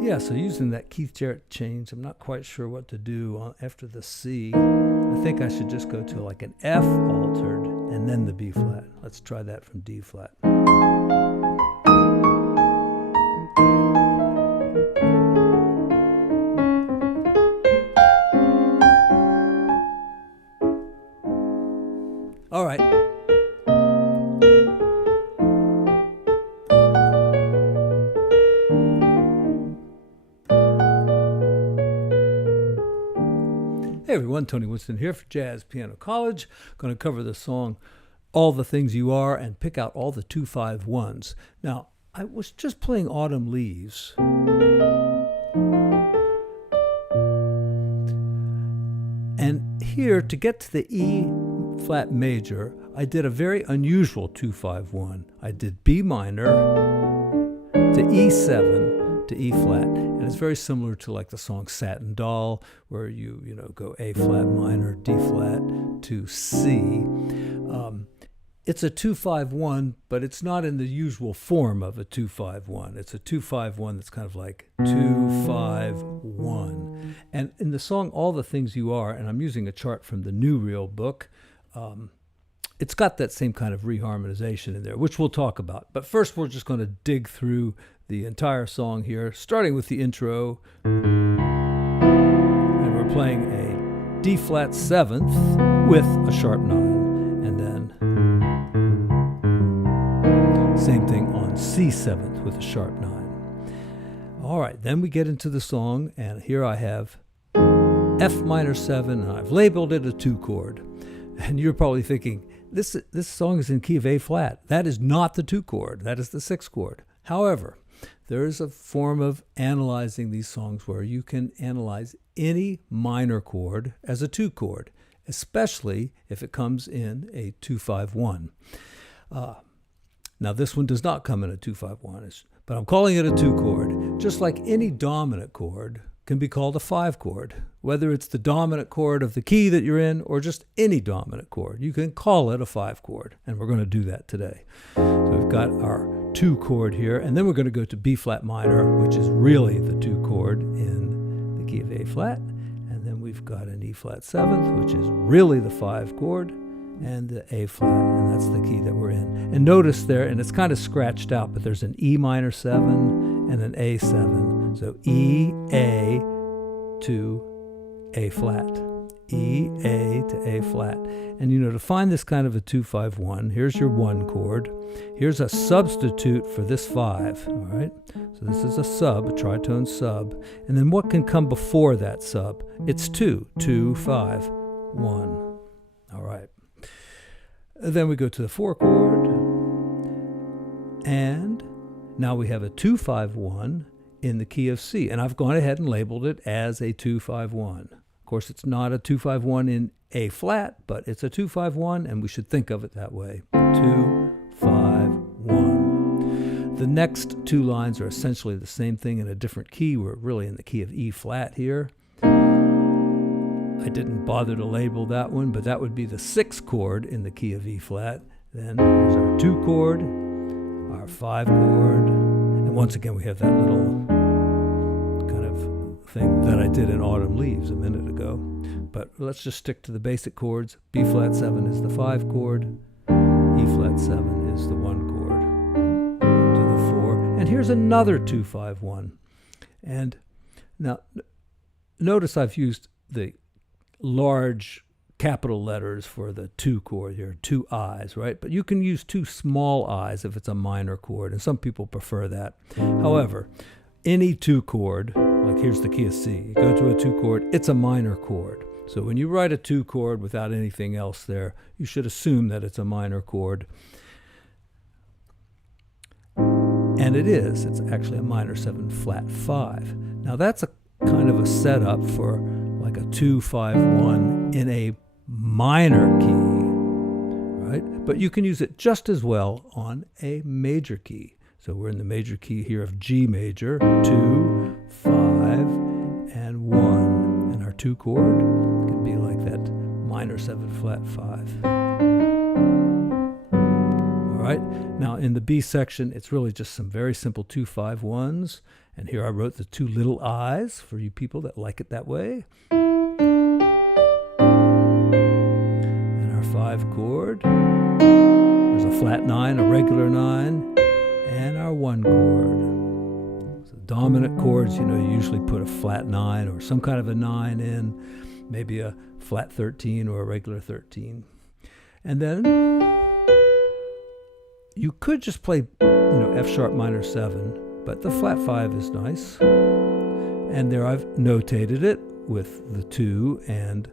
Yeah, so using that Keith Jarrett change, I'm not quite sure what to do after the C. I think I should just go to like an F altered and then the B flat. Let's try that from D flat. All right. Hey everyone, Tony Winston here for Jazz Piano College. Going to cover the song All the Things You Are and pick out all the 2-5-1s. Now, I was just playing Autumn Leaves. And here, to get to the E flat major, I did a very unusual 2-5-1. I did B minor to E7 to E flat, and it's very similar to like the song Satin Doll, where you go A flat minor, D flat to C. It's a 2-5-1, but it's not in the usual form of a 2-5-1. It's a 2-5-1 that's kind of like 2-5-1. And in the song All the Things You Are, and I'm using a chart from the New Real book, it's got that same kind of reharmonization in there, which we'll talk about. But first, we're just going to dig through the entire song here, starting with the intro. And we're playing a D flat 7th with a sharp 9. And then same thing on C 7th with a sharp 9. All right, then we get into the song, and here I have F minor 7, and I've labeled it a 2 chord. And you're probably thinking, this song is in key of A flat. That is not the 2 chord. That is the 6 chord. However, there is a form of analyzing these songs where you can analyze any minor chord as a 2 chord, especially if it comes in a 2-5-1. Now, this one does not come in a 2-5-1, but I'm calling it a 2 chord, just like any dominant chord can be called a 5 chord, whether it's the dominant chord of the key that you're in or just any dominant chord. You can call it a 5 chord, and we're going to do that today. So we've got our 2 chord here, and then we're going to go to B flat minor, which is really the 2 chord in the key of A flat, and then we've got an E flat 7th, which is really the 5 chord, and the A flat, and that's the key that we're in. And notice there, and it's kind of scratched out, but there's an E minor 7 and an A 7. So E, A to A flat. E, A to A flat. And to find this kind of a 2-5-1, here's your 1 chord. Here's a substitute for this 5, all right? So this is a sub, a tritone sub. And then what can come before that sub? It's 2, 2, 5, 1. All right. Then we go to the 4 chord, and now we have a 2-5-1 in the key of C, and I've gone ahead and labeled it as a 2-5-1. Of course, it's not a 2-5-1 in A flat, but it's a 2-5-1, and we should think of it that way. 2-5-1. The next 2 lines are essentially the same thing in a different key. We're really in the key of E flat here. I didn't bother to label that one, but that would be the 6 chord in the key of E flat. Then there's our 2 chord, our 5 chord, and once again we have that little kind of thing that I did in Autumn Leaves a minute ago. But let's just stick to the basic chords. B flat 7 is the 5 chord, E flat 7 is the 1 chord, to the 4, and here's another 2-5-1. And now notice I've used the large capital letters for the 2 chord here, 2 I's, right? But you can use 2 small I's if it's a minor chord, and some people prefer that. However, any 2 chord, like here's the key of C, you go to a 2 chord, it's a minor chord. So when you write a 2 chord without anything else there, you should assume that it's a minor chord. And it is. It's actually a minor 7 flat 5. Now that's a kind of a setup for like a 2-5-1 in a minor key, right? But you can use it just as well on a major key. So we're in the major key here of G major, 2, 5, and 1. And our 2 chord can be like that minor 7 flat 5. All right? Now in the B section, it's really just some very simple 2-5-1s. And here I wrote the two little I's for you people that like it that way. And our 5 chord. There's a flat 9, a regular 9, and our 1 chord. So dominant chords, you usually put a flat 9 or some kind of a 9 in, maybe a flat 13 or a regular 13. And then you could just play, F sharp minor 7, but the flat 5 is nice. And there I've notated it with the 2 and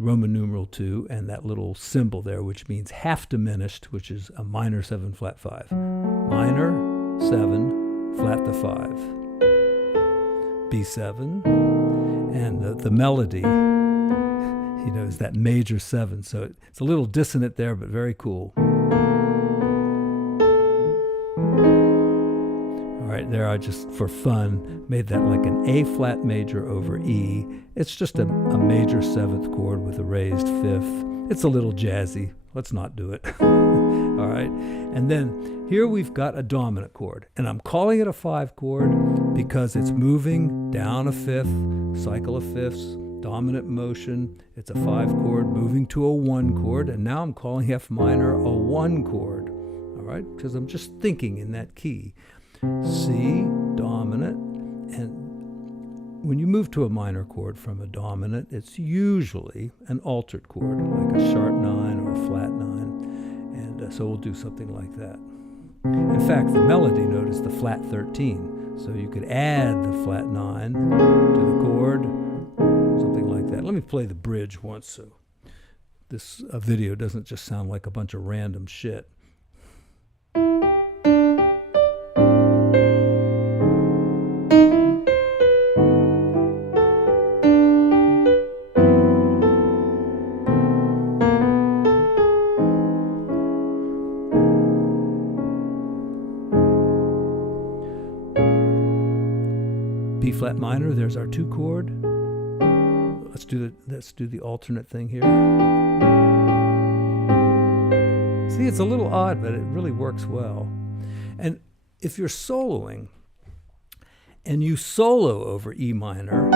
Roman numeral 2 and that little symbol there, which means half diminished, which is a minor 7 flat 5. Minor 7 flat the 5. B7. And the melody, is that major 7. So it's a little dissonant there, but very cool. All right, there I just, for fun, made that like an A flat major over E. It's just a major 7th chord with a raised 5th. It's a little jazzy. Let's not do it. All right, and then here we've got a dominant chord, and I'm calling it a 5 chord because it's moving down a 5th, cycle of 5ths, dominant motion. It's a 5 chord moving to a 1 chord, and now I'm calling F minor a 1 chord. All right, because I'm just thinking in that key. C, dominant, and when you move to a minor chord from a dominant, it's usually an altered chord, like a sharp 9 or a flat 9, and so we'll do something like that. In fact, the melody note is the flat 13, so you could add the flat 9 to the chord, something like that. Let me play the bridge once so this video doesn't just sound like a bunch of random shit. B flat minor, there's our 2 chord. Let's do the alternate thing here. See, it's a little odd, but it really works well. And if you're soloing and you solo over E minor,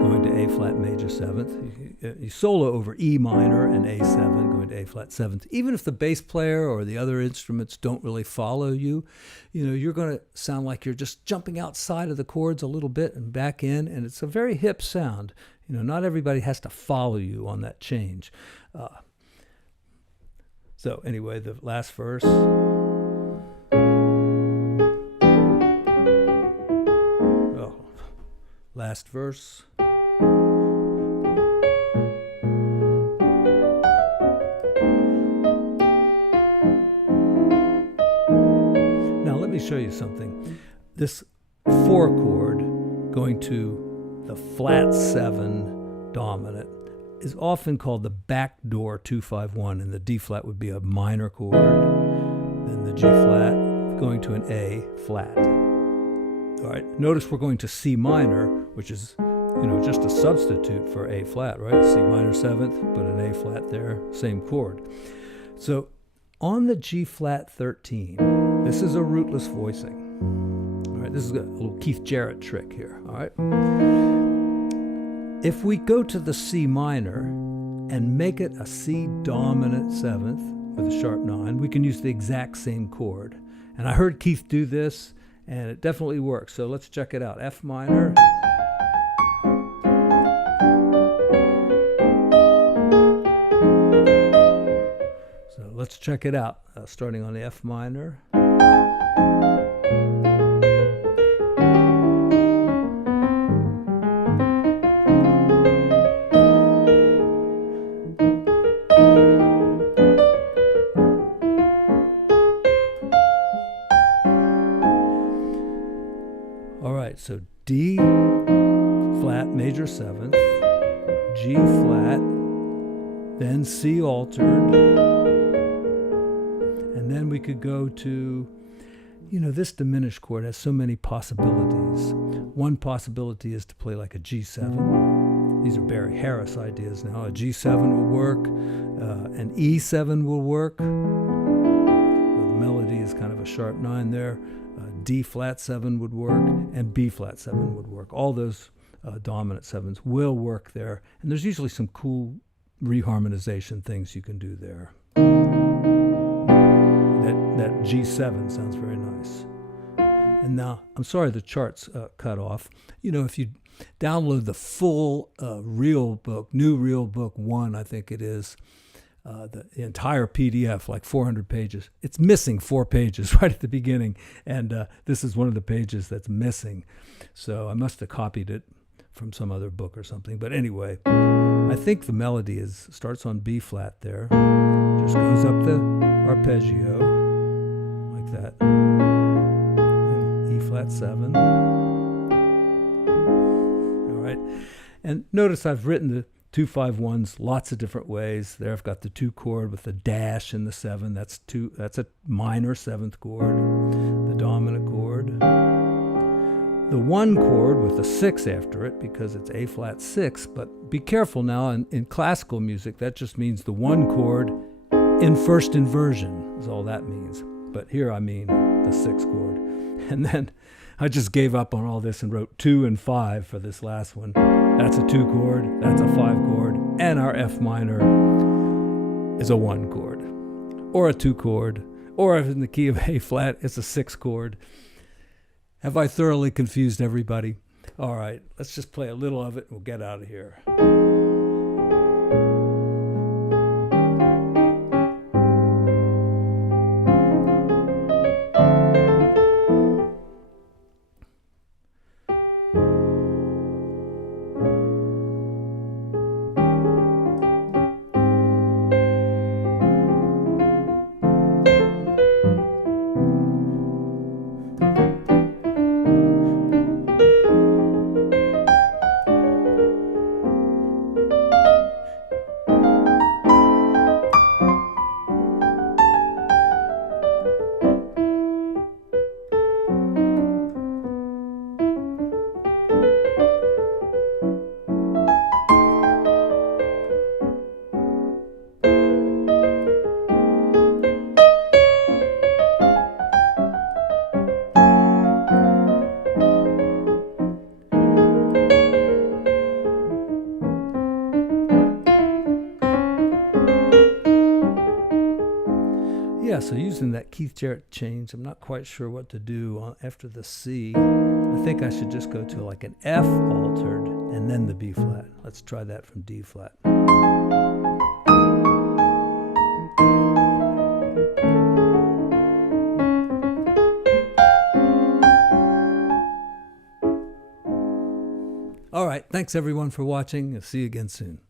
going to A flat major 7th, you solo over E minor and A7, going to A flat 7th. Even if the bass player or the other instruments don't really follow you, you're going to sound like you're just jumping outside of the chords a little bit and back in, and it's a very hip sound. Not everybody has to follow you on that change. So anyway, the last verse. Last verse. Now let me show you something. This 4 chord going to the flat 7 dominant is often called the backdoor 2-5-1, and the D flat would be a minor chord, then the G flat going to an A flat. All right, notice we're going to C minor, which is, just a substitute for A flat, right? C minor 7th, put an A flat there, same chord. So on the G flat 13, this is a rootless voicing. All right, this is a little Keith Jarrett trick here, all right? If we go to the C minor and make it a C dominant 7th with a sharp 9, we can use the exact same chord. And I heard Keith do this, and it definitely works. So let's check it out. F minor. So let's check it out, starting on the F minor. So D flat major 7th, G flat, then C altered, and then we could go to, this diminished chord has so many possibilities. One possibility is to play like a G7, These are Barry Harris ideas now. A G7 will work, an E7 will work. The melody is kind of a sharp 9 there. D flat 7 would work, and B flat 7 would work. All those dominant 7s will work there, and there's usually some cool reharmonization things you can do there. That G7 sounds very nice. And now, I'm sorry the chart's cut off. You know, if you download the full Real Book, New Real Book 1, I think it is, the entire PDF, like 400 pages, it's missing 4 pages right at the beginning, and this is one of the pages that's missing. So I must have copied it from some other book or something. But anyway, I think the melody starts on B flat there, just goes up the arpeggio like that, then E flat 7. All right, and notice I've written the 2-5-1s lots of different ways. There I've got the 2 chord with the dash in the 7. That's a minor 7th chord, the dominant chord. The 1 chord with a 6 after it because it's A flat 6, but be careful now, in classical music that just means the 1 chord in first inversion is all that means. But here I mean the 6 chord. And then I just gave up on all this and wrote 2 and 5 for this last one. That's a 2 chord, that's a 5 chord, and our F minor is a 1 chord, or a 2 chord, or if in the key of A flat, it's a 6 chord. Have I thoroughly confused everybody? All right, let's just play a little of it and we'll get out of here. Yeah, so using that Keith Jarrett change, I'm not quite sure what to do after the C. I think I should just go to like an F altered and then the B flat. Let's try that from D flat. All right, thanks everyone for watching. I'll see you again soon.